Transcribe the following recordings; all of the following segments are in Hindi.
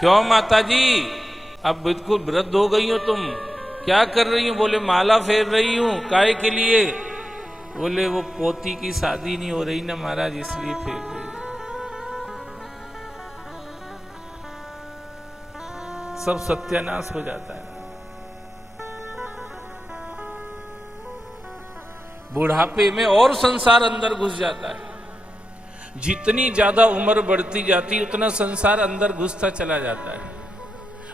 क्यों माता जी, अब बिल्कुल वृद्ध हो गई हो तुम, क्या कर रही हो? बोले माला फेर रही हूं। काहे के लिए? बोले वो पोती की शादी नहीं हो रही ना महाराज, इसलिए फेर रही हूं। सब सत्यानाश हो जाता है। बुढ़ापे में और संसार अंदर घुस जाता है। जितनी ज्यादा उम्र बढ़ती जाती उतना संसार अंदर घुसता चला जाता है।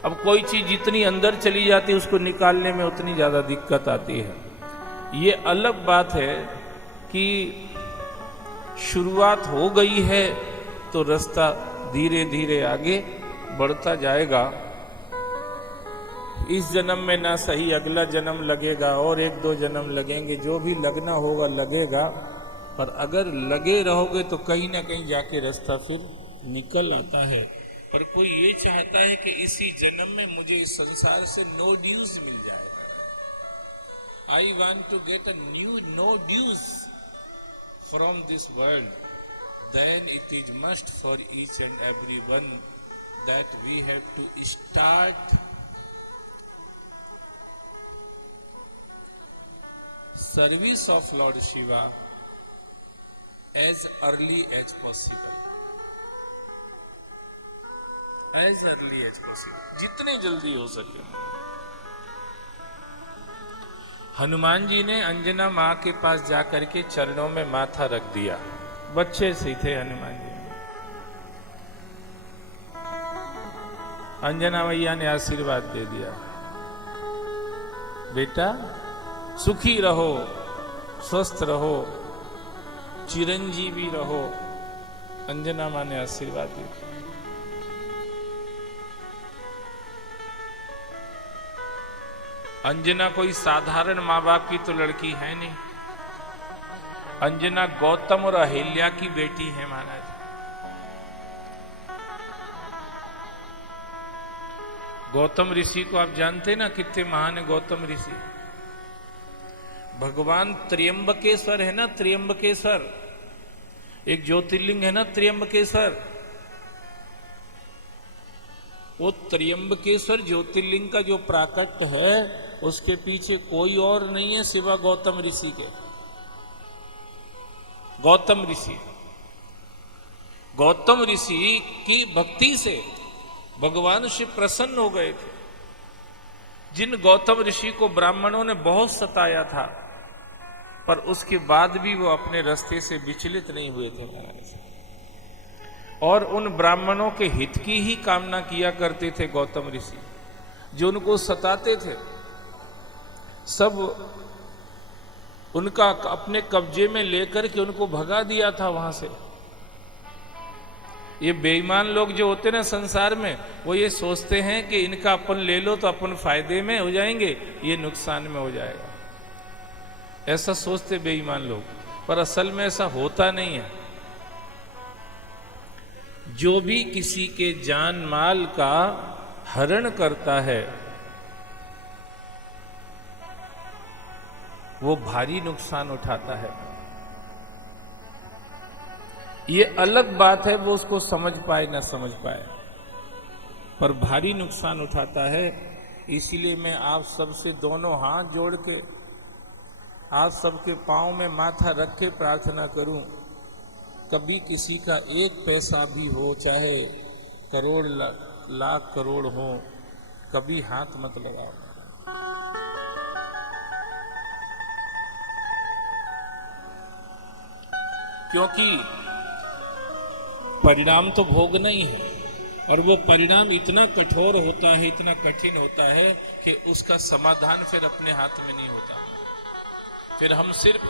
अब कोई चीज जितनी अंदर चली जाती है उसको निकालने में उतनी ज्यादा दिक्कत आती है। ये अलग बात है कि शुरुआत हो गई है तो रास्ता धीरे धीरे आगे बढ़ता जाएगा। इस जन्म में ना सही अगला जन्म लगेगा और एक दो जन्म लगेंगे, जो भी लगना होगा लगेगा। पर अगर लगे रहोगे तो कहीं ना कहीं जाके रास्ता फिर निकल आता है। पर कोई ये चाहता है कि इसी जन्म में मुझे इस संसार से नो ड्यूज मिल जाए। I want to get a new no dues from this world, then it is must for each and every one that we have to start service of Lord Shiva as early as possible, as early as possible, जितने जल्दी हो सके। हनुमान जी ने अंजना माँ के पास जाकर के चरणों में माथा रख दिया। बच्चे से थे हनुमान जी। अंजना मैया ने आशीर्वाद दे दिया, बेटा सुखी रहो, स्वस्थ रहो, चिरंजीवी रहो। अंजना माँ ने आशीर्वाद दिया। अंजना कोई साधारण माँ बाप की तो लड़की है नहीं। अंजना गौतम और अहिल्या की बेटी है महाराज। गौतम ऋषि को आप जानते ना, कितने महान है गौतम ऋषि। भगवान त्र्यंबकेश्वर है ना, त्र्यंबकेश्वर एक ज्योतिर्लिंग है ना, त्र्यंबकेश्वर। वो त्र्यंबकेश्वर ज्योतिर्लिंग का जो प्राकट्य है उसके पीछे कोई और नहीं है सिवा गौतम ऋषि के। गौतम ऋषि, गौतम ऋषि की भक्ति से भगवान शिव प्रसन्न हो गए थे। जिन गौतम ऋषि को ब्राह्मणों ने बहुत सताया था, पर उसके बाद भी वो अपने रास्ते से विचलित नहीं हुए थे महाराज, और उन ब्राह्मणों के हित की ही कामना किया करते थे गौतम ऋषि। जो उनको सताते थे सब उनका अपने कब्जे में लेकर के उनको भगा दिया था वहां से। ये बेईमान लोग जो होते ना संसार में, वो ये सोचते हैं कि इनका अपन ले लो तो अपन फायदे में हो जाएंगे, ये नुकसान में हो जाएगा। ऐसा सोचते बेईमान लोग, पर असल में ऐसा होता नहीं है। जो भी किसी के जान माल का हरण करता है वो भारी नुकसान उठाता है। ये अलग बात है वो उसको समझ पाए ना समझ पाए, पर भारी नुकसान उठाता है। इसीलिए मैं आप सबसे दोनों हाथ जोड़ के आप सबके पांव में माथा रख के प्रार्थना करूं, कभी किसी का एक पैसा भी हो, चाहे करोड़ लाख करोड़ हो, कभी हाथ मत लगाओ। क्योंकि परिणाम तो भोगना ही है, और वो परिणाम इतना कठोर होता है, इतना कठिन होता है कि उसका समाधान फिर अपने हाथ में नहीं होता। फिर हम सिर्फ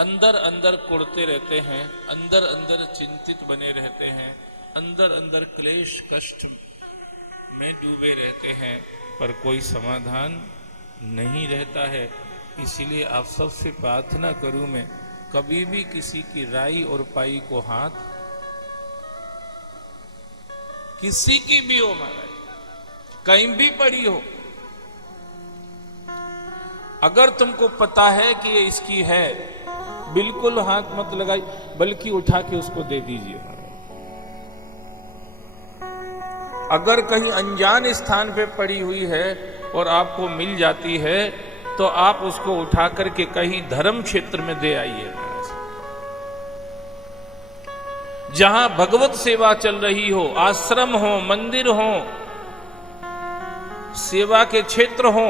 अंदर अंदर कुढ़ते रहते हैं, अंदर अंदर चिंतित बने रहते हैं, अंदर अंदर क्लेश कष्ट में डूबे रहते हैं, पर कोई समाधान नहीं रहता है। इसीलिए आप सबसे प्रार्थना करूं मैं, कभी भी किसी की राई और पाई को हाथ, किसी की भी हो महाराज, कहीं भी पड़ी हो, अगर तुमको पता है कि ये इसकी है, बिल्कुल हाथ मत लगाई, बल्कि उठा के उसको दे दीजिए। अगर कहीं अनजान स्थान पे पड़ी हुई है और आपको मिल जाती है तो आप उसको उठा करके कहीं धर्म क्षेत्र में दे आइए। जहां भगवत सेवा चल रही हो, आश्रम हो, मंदिर हो, सेवा के क्षेत्र हो,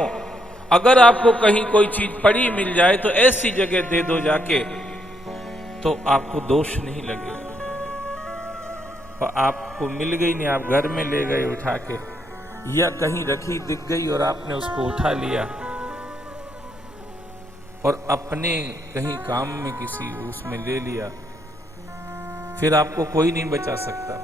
अगर आपको कहीं कोई चीज पड़ी मिल जाए तो ऐसी जगह दे दो जाके, तो आपको दोष नहीं लगेगा। और आपको मिल गई नहीं, आप घर में ले गए उठा के, या कहीं रखी दिख गई और आपने उसको उठा लिया और अपने कहीं काम में किसी उसमें ले लिया, फिर आपको कोई नहीं बचा सकता।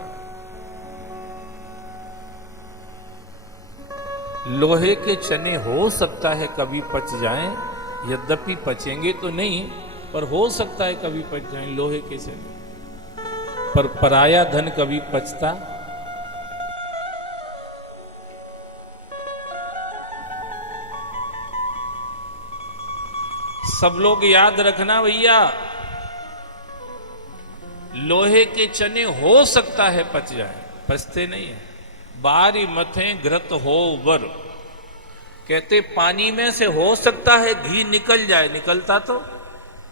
लोहे के चने हो सकता है कभी पच जाएं, यद्यपि पचेंगे तो नहीं, पर हो सकता है कभी पच जाएं लोहे के चने, पर पराया धन कभी पचता। सब लोग याद रखना भैया, लोहे के चने हो सकता है पच जाए, पचते नहीं है। बारी मथे घृत हो वर, कहते पानी में से हो सकता है घी निकल जाए, निकलता तो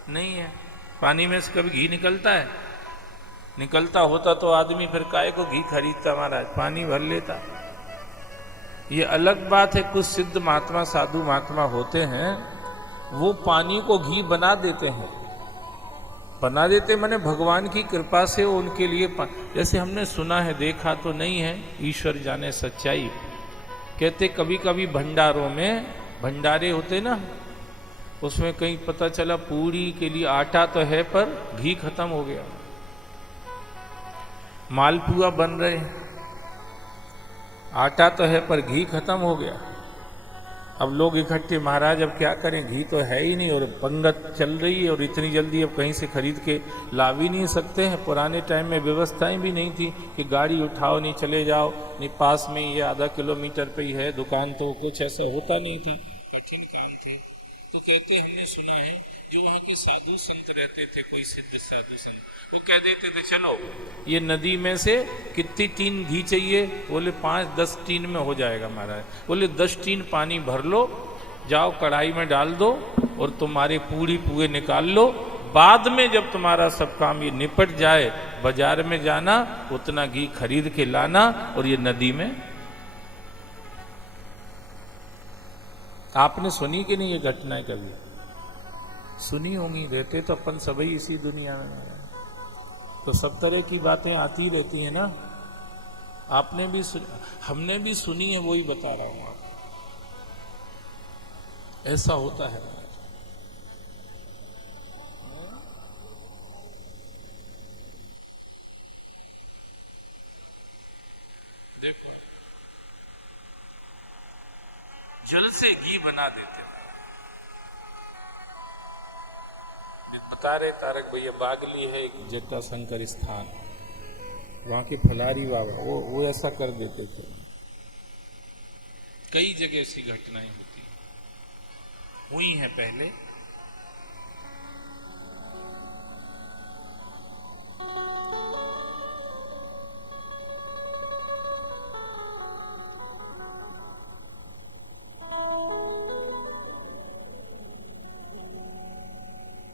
नहीं है। पानी में से कभी घी निकलता है? निकलता होता तो आदमी फिर काहे को घी खरीदता महाराज, पानी भर लेता। ये अलग बात है, कुछ सिद्ध महात्मा साधु महात्मा होते हैं, वो पानी को घी बना देते हैं। बना देते माने भगवान की कृपा से वो उनके लिए जैसे हमने सुना है, देखा तो नहीं है, ईश्वर जाने सच्चाई। कहते कभी कभी भंडारों में, भंडारे होते ना, उसमें कहीं पता चला पूड़ी के लिए आटा तो है पर घी खत्म हो गया, मालपुआ बन रहे हैं, आटा तो है पर घी खत्म हो गया। अब लोग इकट्ठे, महाराज अब क्या करें, घी तो है ही नहीं और पंगत चल रही है और इतनी जल्दी अब कहीं से खरीद के ला भी नहीं सकते हैं। पुराने टाइम में व्यवस्थाएं भी नहीं थी कि गाड़ी उठाओ नहीं चले जाओ, नहीं पास में ये आधा किलोमीटर पे ही है दुकान, तो कुछ ऐसा होता नहीं था, कठिन काम थी। तो कहते हमने सुना है जो वहाँ के साधु संत रहते थे, कोई सिद्ध साधु संत, वो कह देते थे चलो ये नदी में से कितनी टीन घी चाहिए, बोले 5-10 टीन में हो जाएगा महाराज। बोले 10 टीन पानी भर लो, जाओ कढ़ाई में डाल दो और तुम्हारे पूड़ी पुए निकाल लो, बाद में जब तुम्हारा सब काम ये निपट जाए बाजार में जाना, उतना घी खरीद के लाना और ये नदी में। आपने सुनी कि नहीं ये घटनाएं? कभी सुनी होंगी, रहते तो अपन सभी इसी दुनिया में, तो सब तरह की बातें आती रहती हैं ना। आपने भी हमने भी सुनी है, वही बता रहा हूं आपको, ऐसा होता है। देखो जल से घी बना देते हैं। बता रहे तारक भैया, बागली है एक जटाशंकर स्थान, वहां के फलारी बाबा वो ऐसा कर देते थे। कई जगह ऐसी घटनाएं होती हुई हैं पहले।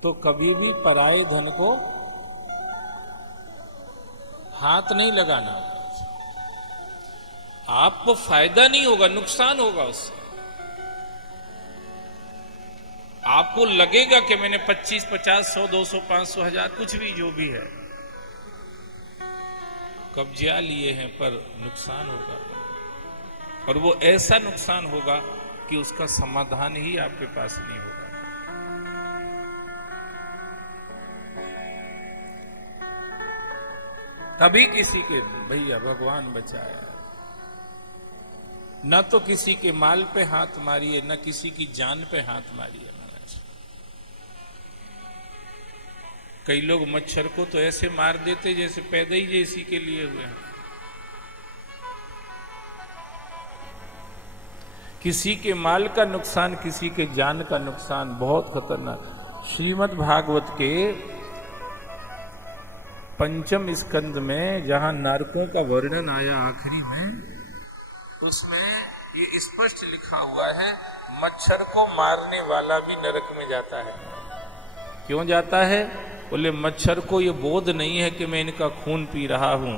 तो कभी भी पराये धन को हाथ नहीं लगाना। आपको फायदा नहीं होगा, नुकसान होगा उससे। आपको लगेगा कि मैंने 25, 50, 100, 200, 500, 1000 कुछ भी जो भी है कब्जा लिए हैं, पर नुकसान होगा। और वो ऐसा नुकसान होगा कि उसका समाधान ही आपके पास नहीं होगा। तभी किसी के भैया भगवान बचाया, न तो किसी के माल पे हाथ मारिए, न किसी की जान पे हाथ मारिए महाराज। कई लोग मच्छर को तो ऐसे मार देते जैसे पैदा ही जैसी के लिए हुए हैं। किसी के माल का नुकसान, किसी के जान का नुकसान बहुत खतरनाक। श्रीमद् भागवत के 5वें स्कंद में जहां नरकों का वर्णन आया आखिरी में, उसमें ये स्पष्ट लिखा हुआ है, मच्छर को मारने वाला भी नरक में जाता है। क्यों जाता है? बोले मच्छर को ये बोध नहीं है कि मैं इनका खून पी रहा हूं,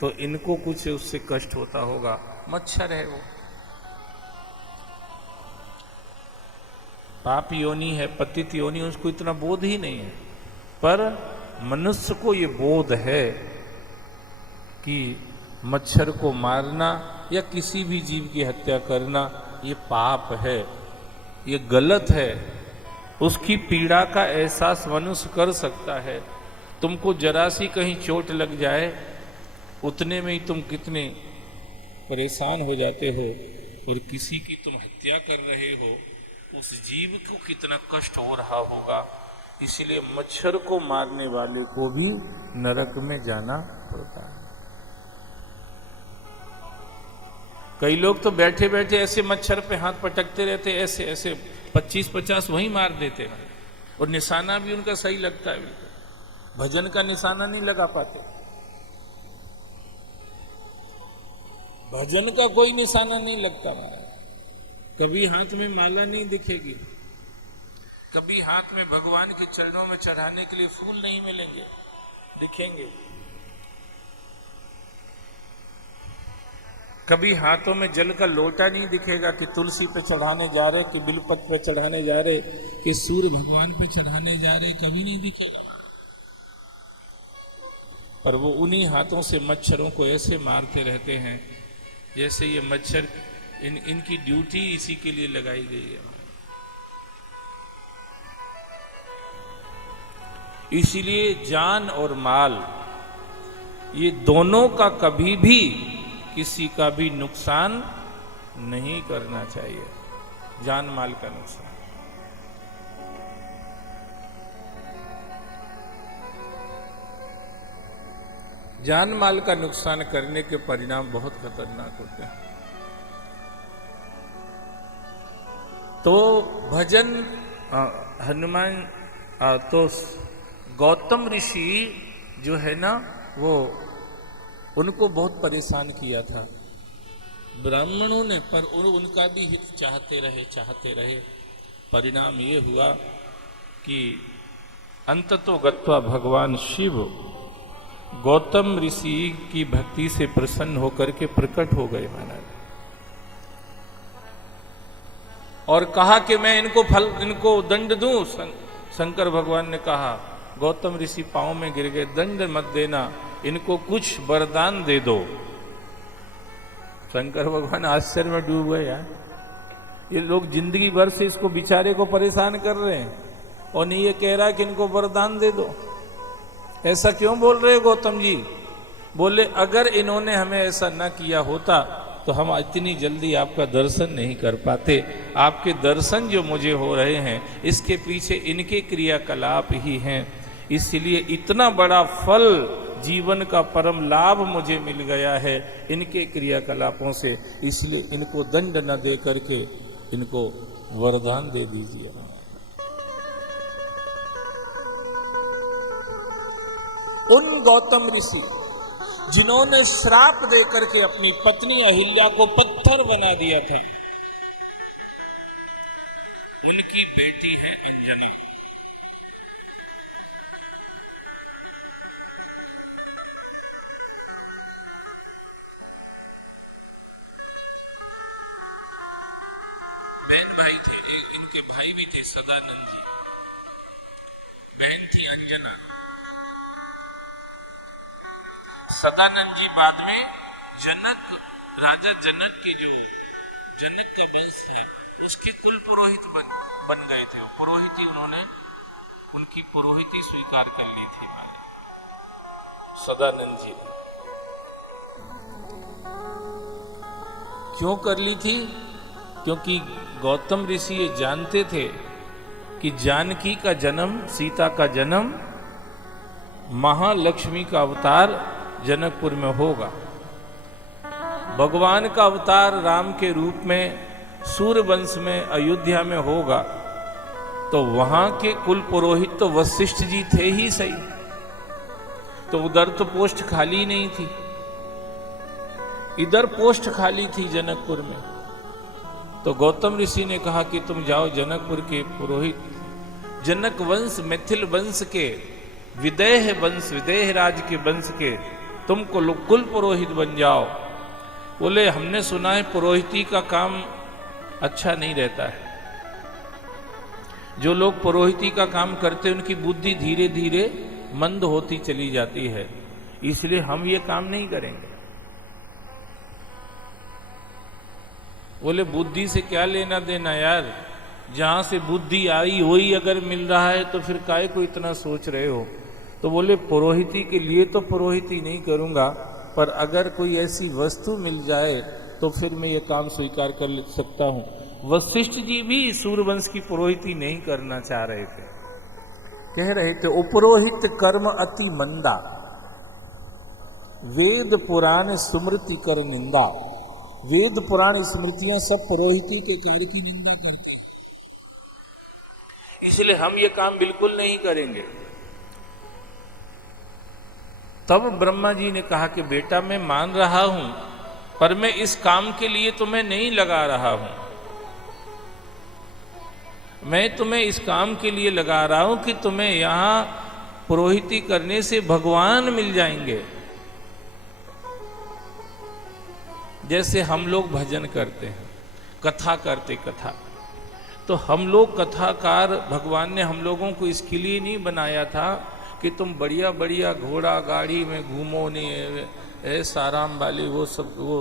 तो इनको कुछ उससे कष्ट होता होगा। मच्छर है वो, पाप योनि है, पतित योनि, उसको इतना बोध ही नहीं है। पर मनुष्य को ये बोध है कि मच्छर को मारना या किसी भी जीव की हत्या करना ये पाप है, ये गलत है। उसकी पीड़ा का एहसास मनुष्य कर सकता है। तुमको जरा सी कहीं चोट लग जाए, उतने में ही तुम कितने परेशान हो जाते हो, और किसी की तुम हत्या कर रहे हो, उस जीव को कितना कष्ट हो रहा होगा। इसलिए मच्छर को मारने वाले को भी नरक में जाना पड़ता है। कई लोग तो बैठे बैठे ऐसे मच्छर पे हाथ पटकते रहते, ऐसे ऐसे 25-50 वहीं मार देते हैं, और निशाना भी उनका सही लगता है। बिल्कुल भजन का निशाना नहीं लगा पाते, भजन का कोई निशाना नहीं लगता महाराज। कभी हाथ में माला नहीं दिखेगी, कभी हाथ में भगवान के चरणों में चढ़ाने के लिए फूल नहीं मिलेंगे, दिखेंगे। कभी हाथों में जल का लोटा नहीं दिखेगा कि तुलसी पे चढ़ाने जा रहे, कि बिलपत्र पे चढ़ाने जा रहे, कि सूर्य भगवान पे चढ़ाने जा रहे, कभी नहीं दिखेगा। पर वो उन्हीं हाथों से मच्छरों को ऐसे मारते रहते हैं जैसे ये मच्छर इनकी ड्यूटी इसी के लिए लगाई गई है। इसीलिए जान और माल ये दोनों का कभी भी किसी का भी नुकसान नहीं करना चाहिए। जान माल का नुकसान, जान माल का नुकसान करने के परिणाम बहुत खतरनाक होते हैं। तो भजन हनुमान तो गौतम ऋषि जो है ना, वो उनको बहुत परेशान किया था ब्राह्मणों ने, पर उनका भी हित चाहते रहे। परिणाम ये हुआ कि अंततो गत्वा भगवान शिव गौतम ऋषि की भक्ति से प्रसन्न होकर के प्रकट हो गए महाराज, और कहा कि मैं इनको दंड दूं। शंकर भगवान ने कहा, गौतम ऋषि पांव में गिर गए, दंड मत देना, इनको कुछ वरदान दे दो। शंकर भगवान आश्चर्य में डूब गए, यार ये लोग जिंदगी भर से इसको बेचारे को परेशान कर रहे हैं, और नहीं ये कह रहा है कि इनको वरदान दे दो। ऐसा क्यों बोल रहे हो गौतम जी? बोले अगर इन्होंने हमें ऐसा न किया होता तो हम इतनी जल्दी आपका दर्शन नहीं कर पाते। आपके दर्शन जो मुझे हो रहे हैं, इसके पीछे इनके क्रियाकलाप ही हैं। इसलिए इतना बड़ा फल, जीवन का परम लाभ मुझे मिल गया है इनके क्रियाकलापों से। इसलिए इनको दंड न दे करके इनको वरदान दे दीजिए। उन गौतम ऋषि जिन्होंने श्राप देकर के अपनी पत्नी अहिल्या को पत्थर बना दिया था, उनकी बेटी है अंजना। बहन भाई थे, इनके भाई भी थे सदानंद जी, बहन थी अंजना। सदानंद जी बाद में राजा जनक के जो जनक का वंश था उसके कुल पुरोहित बन गए थे। पुरोहिती उनकी पुरोहिती स्वीकार कर ली थी सदानंद जी। क्यों कर ली थी? क्योंकि गौतम ऋषि ये जानते थे कि जानकी का जन्म, सीता का जन्म महालक्ष्मी का अवतार जनकपुर में होगा। भगवान का अवतार राम के रूप में सूर्यवंश में अयोध्या में होगा, तो वहां के कुल पुरोहित तो वशिष्ठ जी थे ही सही, तो उधर तो पोस्ट खाली नहीं थी। इधर पोस्ट खाली थी जनकपुर में। तो गौतम ऋषि ने कहा कि तुम जाओ जनकपुर के पुरोहित, जनक वंश मैथिल वंश के विदेह वंश, विदेह राज के वंश के तुम कुल पुरोहित बन जाओ। बोले हमने सुना है पुरोहिती का काम अच्छा नहीं रहता है। जो लोग पुरोहिती का काम करते हैं उनकी बुद्धि धीरे धीरे मंद होती चली जाती है, इसलिए हम ये काम नहीं करेंगे। बोले बुद्धि से क्या लेना देना यार, जहां से बुद्धि आई वही अगर मिल रहा है तो फिर काहे को इतना सोच रहे हो। तो बोले पुरोहिती के लिए तो पुरोहिती नहीं करूंगा, पर अगर कोई ऐसी वस्तु मिल जाए तो फिर मैं ये काम स्वीकार कर सकता हूं। वशिष्ठ जी भी सूर्यवंश की पुरोहिती नहीं करना चाह रहे थे, कह रहे थे उपरोहित कर्म अति मंदा, वेद पुराण स्मृति कर निंदा। वेद पुराण स्मृतियां सब पुरोहिती के कार्य की निंदा करती है, इसलिए हम ये काम बिल्कुल नहीं करेंगे। तब ब्रह्मा जी ने कहा कि बेटा मैं मान रहा हूं, पर मैं इस काम के लिए तुम्हें नहीं लगा रहा हूं। मैं तुम्हें इस काम के लिए लगा रहा हूं कि तुम्हें यहां पुरोहिती करने से भगवान मिल जाएंगे। जैसे हम लोग भजन करते हैं, कथा करते कथा, तो हम लोग कथाकार, भगवान ने हम लोगों को इसके लिए नहीं बनाया था कि तुम बढ़िया बढ़िया घोड़ा गाड़ी में घूमो, नहीं साराम वाले वो सब, वो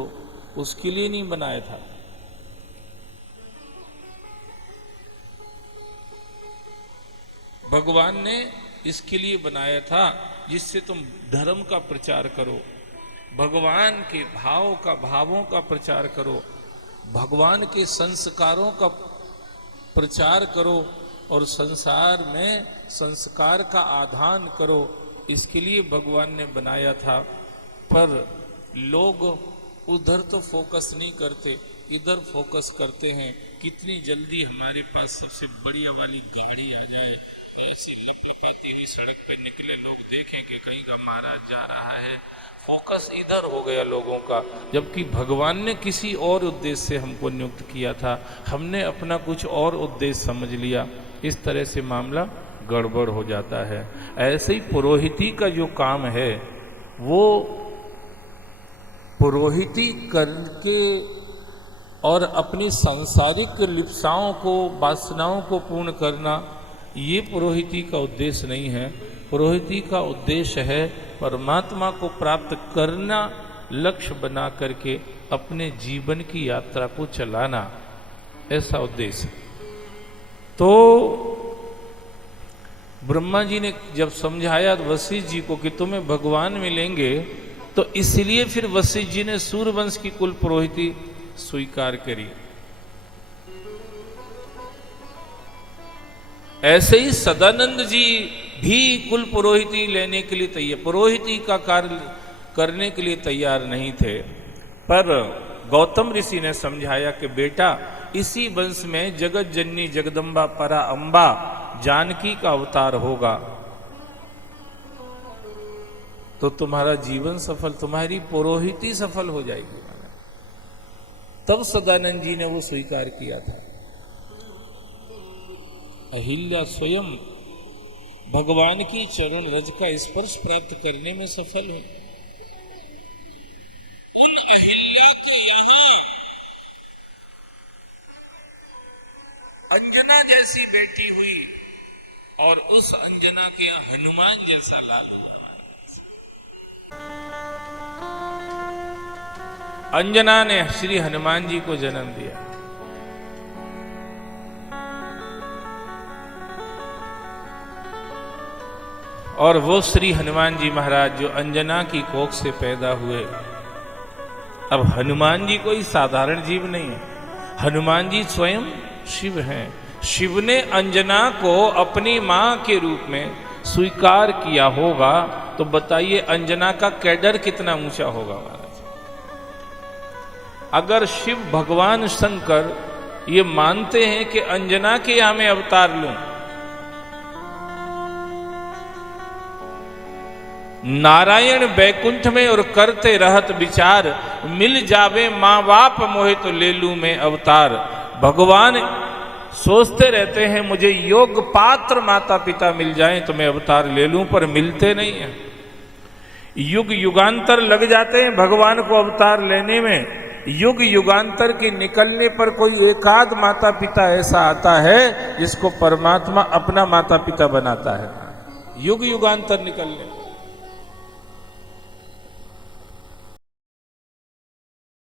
उसके लिए नहीं बनाया था। भगवान ने इसके लिए बनाया था जिससे तुम धर्म का प्रचार करो, भगवान के भावों का प्रचार करो, भगवान के संस्कारों का प्रचार करो और संसार में संस्कार का आधान करो। इसके लिए भगवान ने बनाया था। पर लोग उधर तो फोकस नहीं करते, इधर फोकस करते हैं। कितनी जल्दी हमारे पास सबसे बढ़िया वाली गाड़ी आ जाए, ऐसी लपलपाती हुई सड़क पे निकले, लोग देखें कि कहीं का महाराज जा रहा है, फोकस इधर हो गया लोगों का। जबकि भगवान ने किसी और उद्देश्य से हमको नियुक्त किया था, हमने अपना कुछ और उद्देश्य समझ लिया, इस तरह से मामला गड़बड़ हो जाता है। ऐसे ही पुरोहिती का जो काम है वो पुरोहिती करके और अपनी सांसारिक लिप्साओं को, वासनाओं को पूर्ण करना, ये पुरोहिती का उद्देश्य नहीं है। पुरोहिती का उद्देश्य है परमात्मा को प्राप्त करना, लक्ष्य बना करके अपने जीवन की यात्रा को चलाना, ऐसा उद्देश्य। तो ब्रह्मा जी ने जब समझाया वशिष्ठ जी को कि तुम्हें भगवान मिलेंगे, तो इसलिए फिर वशिष्ठ जी ने सूर्यवंश की कुल पुरोहिती स्वीकार करी। ऐसे ही सदानंद जी भी कुल पुरोहिती लेने के लिए तैयार, पुरोहिती का कार्य करने के लिए तैयार नहीं थे। पर गौतम ऋषि ने समझाया कि बेटा इसी वंश में जगत जननी जगदम्बा परा अंबा जानकी का अवतार होगा, तो तुम्हारा जीवन सफल, तुम्हारी पुरोहिती सफल हो जाएगी। तब सदानंद जी ने वो स्वीकार किया था। अहिल्या स्वयं भगवान की चरण रज का स्पर्श प्राप्त करने में सफल है। उन अहिल्या को यहां अंजना जैसी बेटी हुई और उस अंजना के हनुमान जैसा लाल। अंजना ने श्री हनुमान जी को जन्म दिया। और वो श्री हनुमान जी महाराज जो अंजना की कोख से पैदा हुए। अब हनुमान जी कोई साधारण जीव नहीं है, हनुमान जी स्वयं शिव हैं। शिव ने अंजना को अपनी मां के रूप में स्वीकार किया होगा, तो बताइए अंजना का कैडर कितना ऊंचा होगा महाराज। अगर शिव भगवान शंकर ये मानते हैं कि अंजना के यहां मैं अवतार लूं, नारायण बैकुंठ में और करते रहत विचार, मिल जावे माँ बाप मोहे तो ले लूं मैं अवतार। भगवान सोचते रहते हैं मुझे योग्य पात्र माता पिता मिल जाएं तो मैं अवतार ले लूं, पर मिलते नहीं हैं। युग युगांतर लग जाते हैं भगवान को अवतार लेने में। युग युगांतर के निकलने पर कोई एकाध माता पिता ऐसा आता है जिसको परमात्मा अपना माता पिता बनाता है। युग युगांतर निकलने